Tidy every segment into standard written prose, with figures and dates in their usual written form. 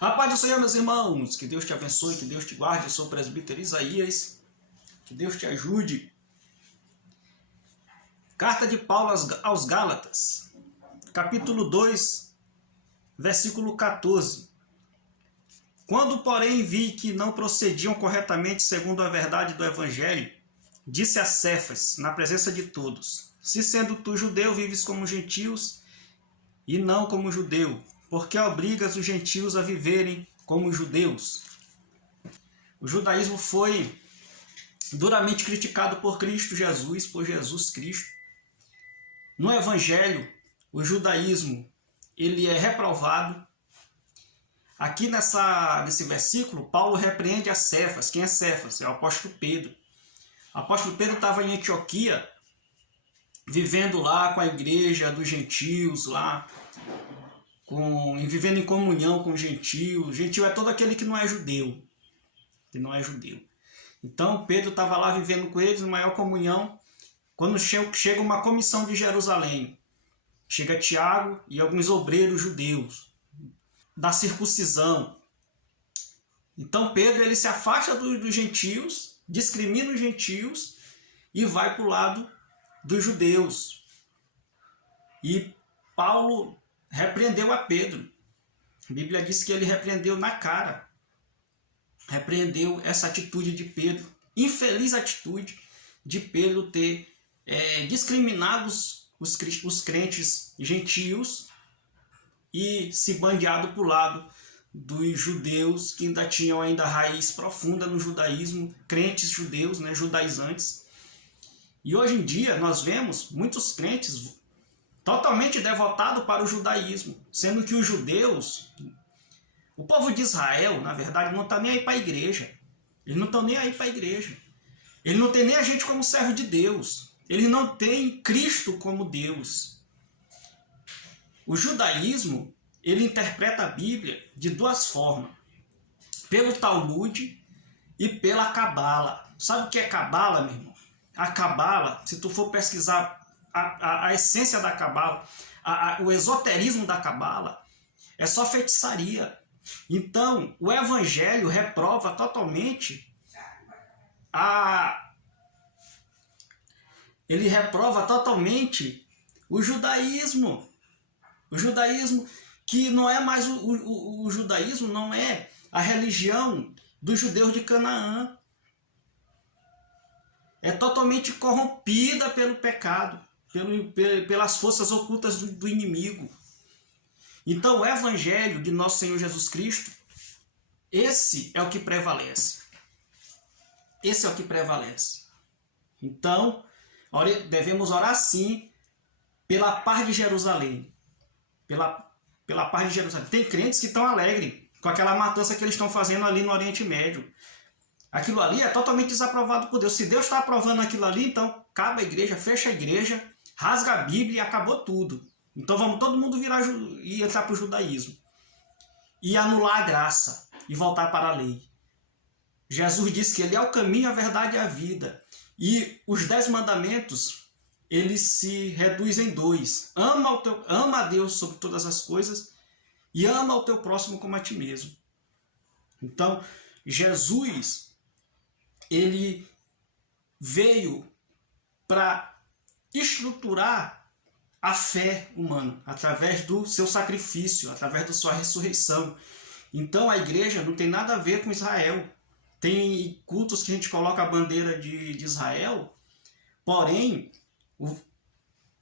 A paz do Senhor, meus irmãos, que Deus te abençoe, que Deus te guarde. Eu sou o presbítero Isaías, que Deus te ajude. Carta de Paulo aos Gálatas, capítulo 2, versículo 14. Quando, porém, vi que não procediam corretamente segundo a verdade do Evangelho, disse a Cefas, na presença de todos: se sendo tu judeu, vives como gentios e não como judeu, porque obrigas os gentios a viverem como judeus. O judaísmo foi duramente criticado por Cristo Jesus, por Jesus Cristo. No Evangelho, o judaísmo ele é reprovado. Aqui nesse versículo, Paulo repreende a Cefas. Quem é Cefas? É o apóstolo Pedro. O apóstolo Pedro estava em Antioquia, vivendo lá com a igreja dos gentios, lá, vivendo em comunhão com os gentios. Gentio é todo aquele que não é judeu. Então, Pedro estava lá vivendo com eles, em maior comunhão. Quando chega uma comissão de Jerusalém, chega Tiago e alguns obreiros judeus da circuncisão. Então Pedro ele se afasta dos gentios, discrimina os gentios e vai para o lado dos judeus. E Paulo repreendeu a Pedro. A Bíblia diz que ele repreendeu na cara. Repreendeu essa atitude de Pedro. Infeliz atitude de Pedro ter discriminado os crentes gentios e se bandeado para o lado dos judeus que ainda tinham raiz profunda no judaísmo, crentes judeus, né, judaizantes. E hoje em dia nós vemos muitos crentes totalmente devotados para o judaísmo, sendo que os judeus, o povo de Israel, na verdade, não está nem aí para a igreja. Eles não estão nem aí para a igreja. Eles não têm nem a gente como servo de Deus. Eles não têm Cristo como Deus. O judaísmo, ele interpreta a Bíblia de duas formas. Pelo Talmud e pela Cabala. Sabe o que é Cabala, meu irmão? A Cabala, se tu for pesquisar a essência da Cabala, o esoterismo da Cabala, é só feitiçaria. Então, o Evangelho reprova totalmente ele reprova totalmente o judaísmo. O judaísmo que não é mais o judaísmo, não é a religião dos judeus de Canaã. É totalmente corrompida pelo pecado, pelas forças ocultas do inimigo. Então o Evangelho de nosso Senhor Jesus Cristo, esse é o que prevalece. Esse é o que prevalece. Então, devemos orar sim pela paz de Jerusalém. Pela paz de Jerusalém. Tem crentes que estão alegres com aquela matança que eles estão fazendo ali no Oriente Médio. Aquilo ali é totalmente desaprovado por Deus. Se Deus está aprovando aquilo ali, então acaba a igreja, fecha a igreja, rasga a Bíblia e acabou tudo. Então vamos todo mundo virar e entrar para o judaísmo. E anular a graça e voltar para a lei. Jesus disse que ele é o caminho, a verdade e a vida. E os 10 mandamentos, eles se reduzem em 2. Ama a Deus sobre todas as coisas e ama o teu próximo como a ti mesmo. Então, Jesus, ele veio para estruturar a fé humana através do seu sacrifício, através da sua ressurreição. Então, a igreja não tem nada a ver com Israel. Tem cultos que a gente coloca a bandeira de Israel, porém,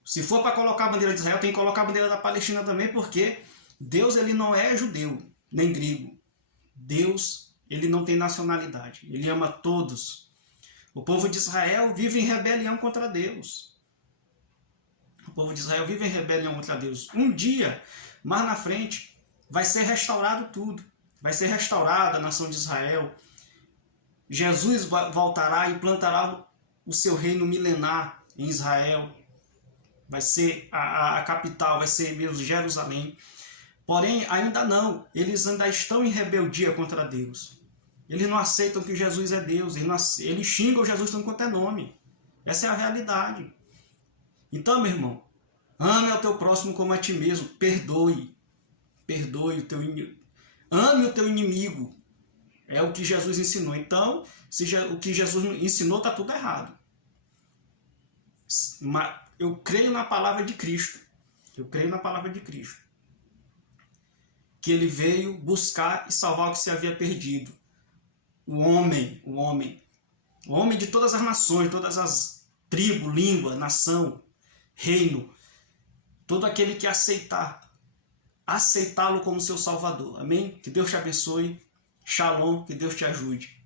se for para colocar a bandeira de Israel, tem que colocar a bandeira da Palestina também, porque Deus ele não é judeu, nem grego. Deus ele não tem nacionalidade, ele ama todos. O povo de Israel vive em rebelião contra Deus. O povo de Israel vive em rebelião contra Deus. Um dia, mais na frente, vai ser restaurado tudo. Vai ser restaurada a nação de Israel. Jesus voltará e implantará o seu reino milenar em Israel. Vai ser a capital, vai ser mesmo Jerusalém. Porém, ainda não. Eles ainda estão em rebeldia contra Deus. Eles não aceitam que Jesus é Deus. Eles xingam Jesus tanto quanto é nome. Essa é a realidade. Então, meu irmão, ame ao teu próximo como a ti mesmo. Perdoe o teu inimigo. Ame o teu inimigo. É o que Jesus ensinou. Então, o que Jesus ensinou está tudo errado. Eu creio na palavra de Cristo. Eu creio na palavra de Cristo. Que ele veio buscar e salvar o que se havia perdido. O homem de todas as nações, todas as tribos, língua, nação, reino. Todo aquele que aceitá-lo como seu Salvador. Amém? Que Deus te abençoe. Shalom, que Deus te ajude.